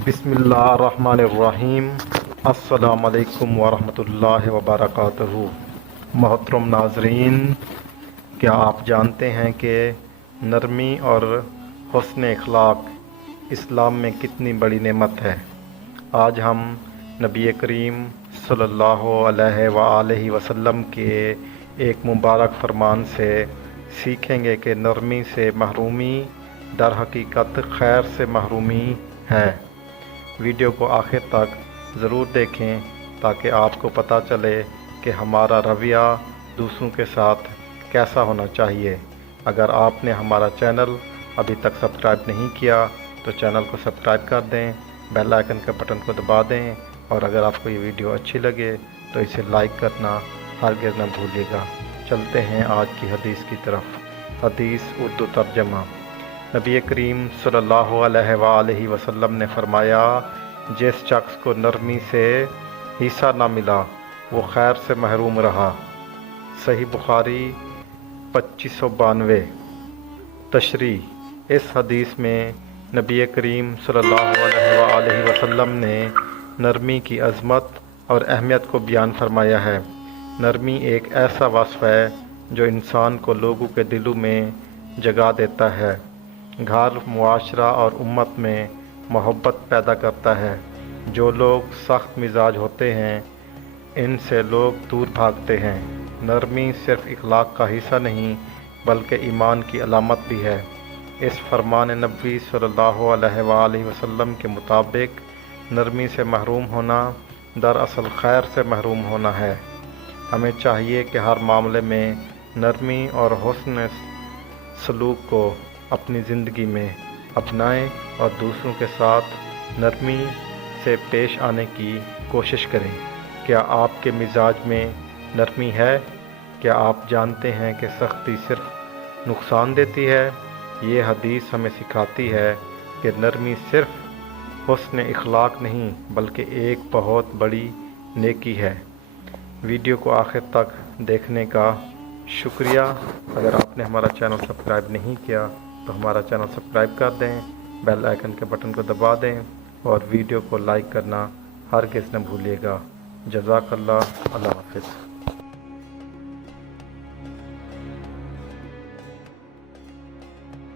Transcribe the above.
बिस्मिल्लाहिर्रहमानिर्रहीम। अस्सलाम वालेकुम वरहमतुल्लाहि वबरकातुहू। मोहतरम नाज़रीन, क्या आप जानते हैं कि नरमी और हुस्न अखलाक इस्लाम में कितनी बड़ी नेमत है। आज हम नबी करीम सल्लल्लाहु अलैहि वसल्लम के एक मुबारक फरमान से सीखेंगे कि नरमी से महरूमी दर हकीकत खैर से महरूमी है। वीडियो को आखिर तक ज़रूर देखें ताकि आपको पता चले कि हमारा रवैया दूसरों के साथ कैसा होना चाहिए। अगर आपने हमारा चैनल अभी तक सब्सक्राइब नहीं किया तो चैनल को सब्सक्राइब कर दें, बेल आइकन के बटन को दबा दें और अगर आपको ये वीडियो अच्छी लगे तो इसे लाइक करना हरगिज़ न भूलिएगा। चलते हैं आज की हदीस की तरफ। हदीस उर्दू तर्जमा। नबी करीम सल्लल्लाहु अलैहि वसल्लम ने फरमाया, जिस शख्स को नरमी से हिस्सा ना मिला वो खैर से महरूम रहा। सही बुखारी 2592। तशरीह। इस हदीस में नबी करीम सल्लल्लाहु अलैहि वसल्लम ने नरमी की अज़मत और अहमियत को बयान फरमाया है। नरमी एक ऐसा वस्फ़ है जो इंसान को लोगों के दिलों में जगा देता है, घर, मुआशरा और उम्मत में मोहब्बत पैदा करता है। जो लोग सख्त मिजाज होते हैं इनसे लोग दूर भागते हैं। नरमी सिर्फ़ इखलाक का हिस्सा नहीं बल्कि ईमान की अलामत भी है। इस फरमान नबी सल्लल्लाहु अलैहि वसल्लम के मुताबिक नरमी से महरूम होना दरअसल खैर से महरूम होना है। हमें चाहिए कि हर मामले में नरमी और हुस्न सलूक को अपनी ज़िंदगी में अपनाएं और दूसरों के साथ नरमी से पेश आने की कोशिश करें। क्या आपके मिजाज में नरमी है? क्या आप जानते हैं कि सख्ती सिर्फ नुकसान देती है? ये हदीस हमें सिखाती है कि नरमी सिर्फ हुस्न इखलाक नहीं बल्कि एक बहुत बड़ी नेकी है। वीडियो को आखिर तक देखने का शुक्रिया। अगर आपने हमारा चैनल सब्सक्राइब नहीं किया तो हमारा चैनल सब्सक्राइब कर दें, बेल आइकन के बटन को दबा दें और वीडियो को लाइक करना हरगिज़ न भूलिएगा। जज़ाकल्लाह। अल्लाह हाफ़िज़।